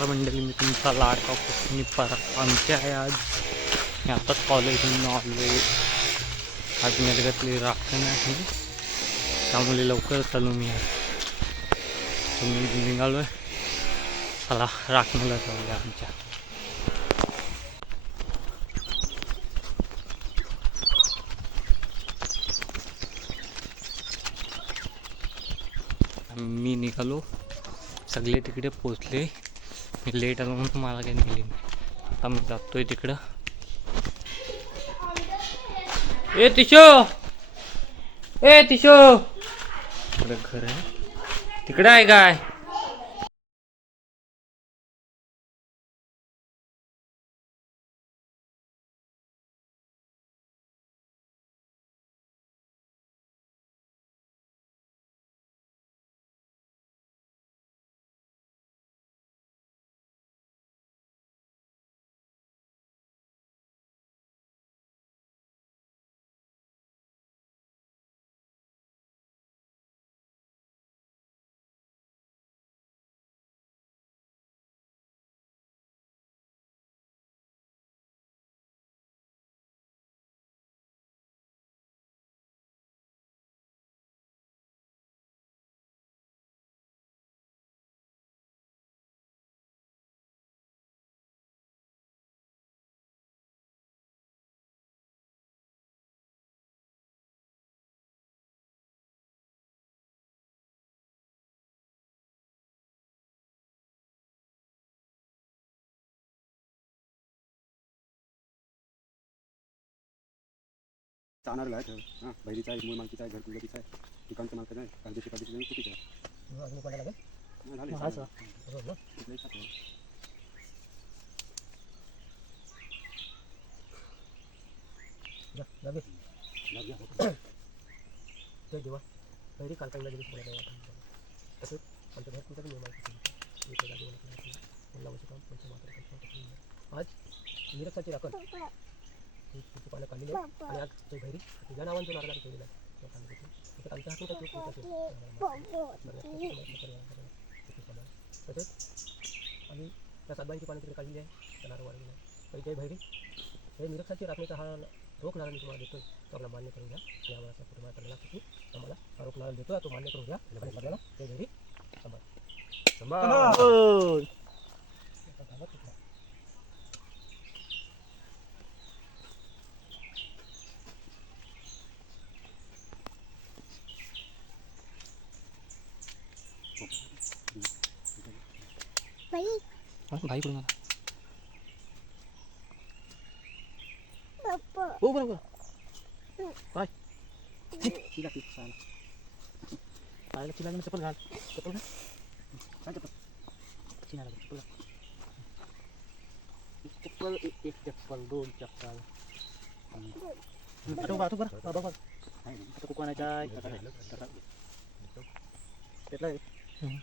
नमस्कार मंडळी मी तुमचा लाडका कोकणी परत आमचे आहे आज. मी आताच कॉलेजमधून आलो आज निर्गतली राखण आहे. त्यामुळे लवकर चालू मी आहे तुम्ही निघालो आहे चला राखणीला जाऊया आमच्या. मी निघालो. सगळे तिकडे पोचले मी लेट आलो म्हणून मला काही नेली नाही. आता मी जातोय तिकडं. ए तिशो! ए तिशो! तिकडं घर आहे. तिकडं आहे काय? चाणार आहे हां बहिरीचा आहे मूळ मालकीचा आहे घरकुलकीचा आहे दुकानचं मालकाचं आहे कांद्याची कांद्याची जमीन चुकीचं आहे. झाले कुठलंही खातं. लाभ घ्या. जय देवा. पहिली कालकांना दिली तुम्हाला तसेच आमच्या घर आज निरक्षाची राखण. पानं काढलेली आहे आणि आज ते भैरी तुझ्या ठेवलेलं आहे. कांद्याचं. त्याच्यात आमच्या हातून काही चूक होत असेल, तसेच आणि त्या सातबाईची पानं तिकडे काढलेली आहे. त्या नारळ वाढलेलं आहे. तरी जय भैरी. हे निरक्षाची राखण्याचा हा रोख नारळ मी तुम्हाला देतोय. तो आपला मान्य करून घ्या. या आम्हाला असा कुटुंबात करण्याला की आम्हाला हा रोख नारळ देतोय. तो मान्य करून घ्या. आणि सगळ्याला जय भैरी. सांभाळ. भाई पण हो बरोबर तिला ती चाल. पायाला चिला चप्पल घाल चप्पल घाल चाल चप्पल. चिनाला चप्पल घाल चप्पल एक एक चप्पल दोन चप्पल आता उभा, आता उभा, आता उभा. आहे ना? आता कुकवानाच्या आहे,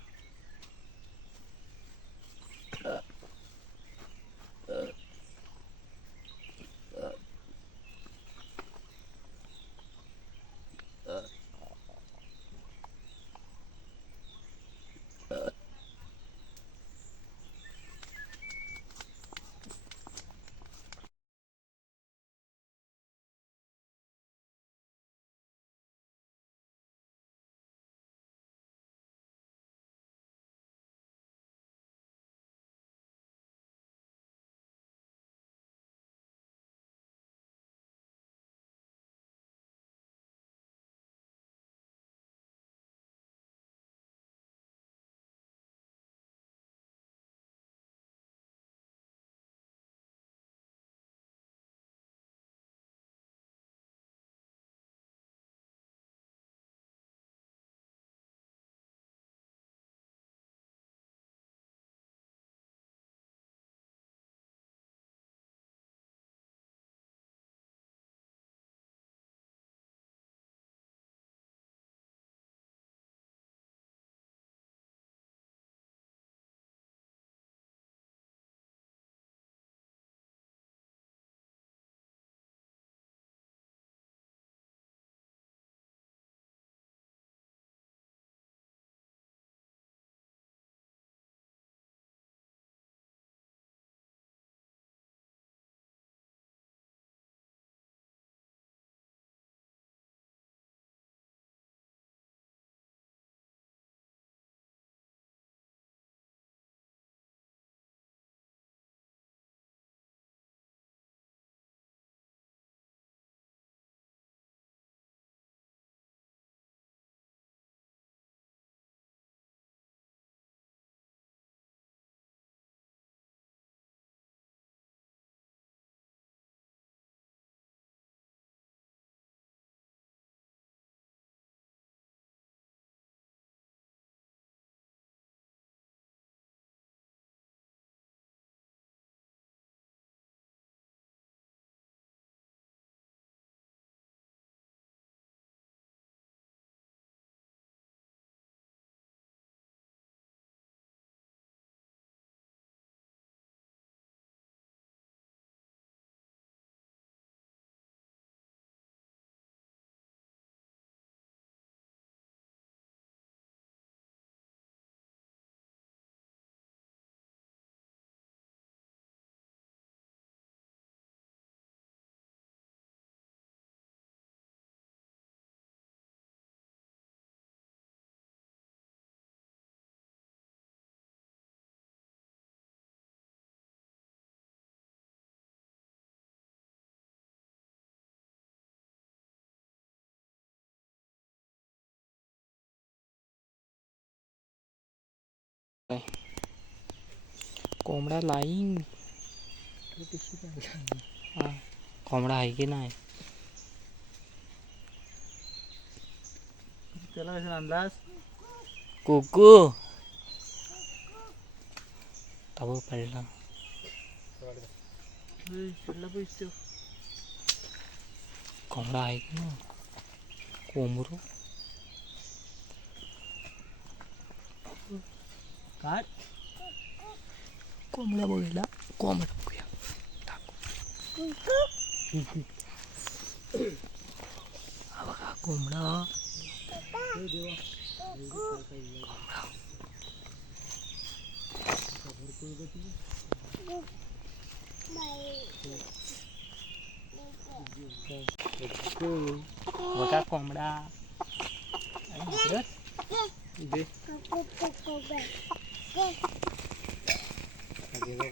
कोंबडा लाईन. हा कोंबडा आहे की नाही? त्याला कसं आणलास? कुकू. तव पडला पडला पैसे कोंबडा आहे की ना कोंबरू কমলা বগেলা কমলা কুয়া থাকো আবার কমলা কমলা Buka komda. Terus? Ini. Erde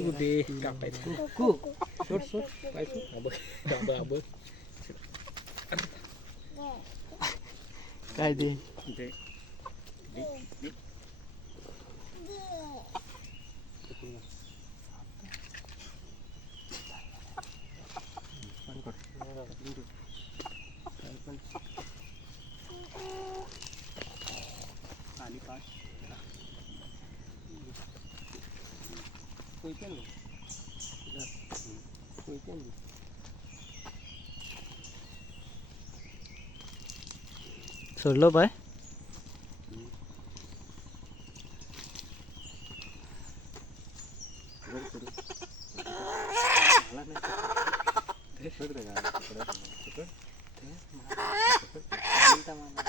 gede kapet kuku. Sur sur, pai abah, abah. Thank you. काय कोंबडा बघायला कोंबडा बघूया हा बघा कोंबडा बघा कोंबडा दे अरे दे कुठे कापायचं कू सोड सोड पाय सोड हा बघ हा बघ हा बघ काय ते दे आणि पाच सोडलो बाय वर सोडू. मला नाही. हे सोड रे गाडी. सोड. सोड. हे बाकी तरी राहू दे बघा आता माडी पितात बघा काय झालं माडी पाहिजे अरे टेस्ट करतो मी टाका टाका तू टेस्ट टेस्ट करतो कशी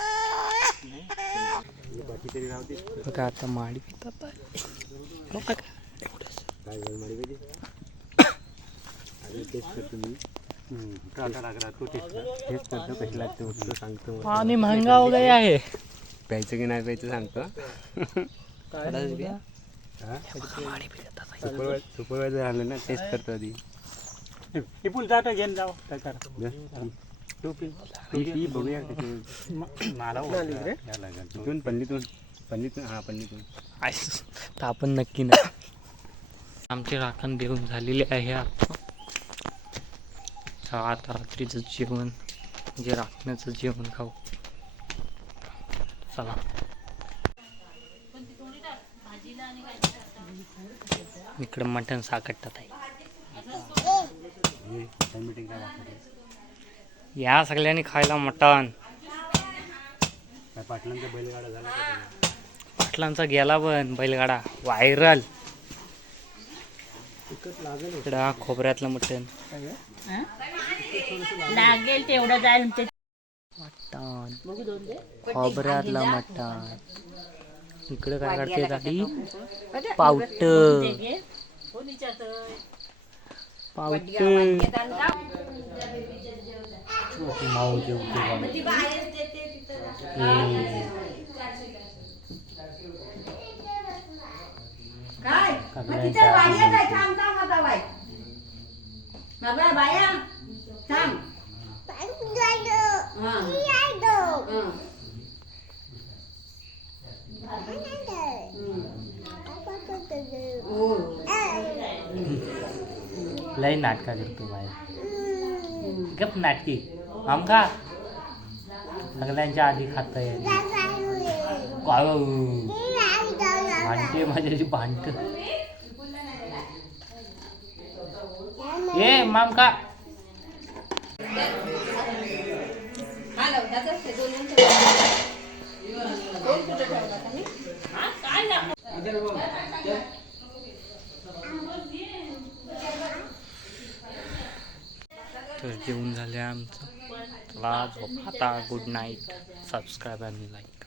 पानी महँगा हो गया है. महँगा की नाही प्यायचं संग सुपरवाइजर आलं ना टेस्ट करतो आधी घेऊन जाव काय करा? दे. बघूया कशी मला इथून पल्लीतून पल्लीतून हा पल्लीतून तर आपण नक्की नाही आमची राखण देऊन झालेली आहे आता. आता रात्रीचं जेवण म्हणजे राखण्याचं जेवण खाऊ. चला. इकडं मटण साकटतात आहे मीटिंग काय या सगळ्यांनी खायला मटण. पाटलांचा बैलगाडा झाला? पाटलांचा गेला पण बैलगाडा. व्हायरल इकडं हा खोबऱ्यातलं मटण. लागेल तेवढं जाईल मटण. खोबऱ्यातलं मटण. इकडं काय काढते दादी पावट. पावट. काय मग तिच्या वाड्या काय थांब थांब आता बाय बाबा बाया थांब हा. हा. हो. लय नाटका करतो बाहेर गप नाटकी आमका सगळ्यांच्या आधी काय भांडते माझ्याशी भांडत. ए मामका? तर जेवण झाले आमचं. লাভ হাতা good night subscribe and like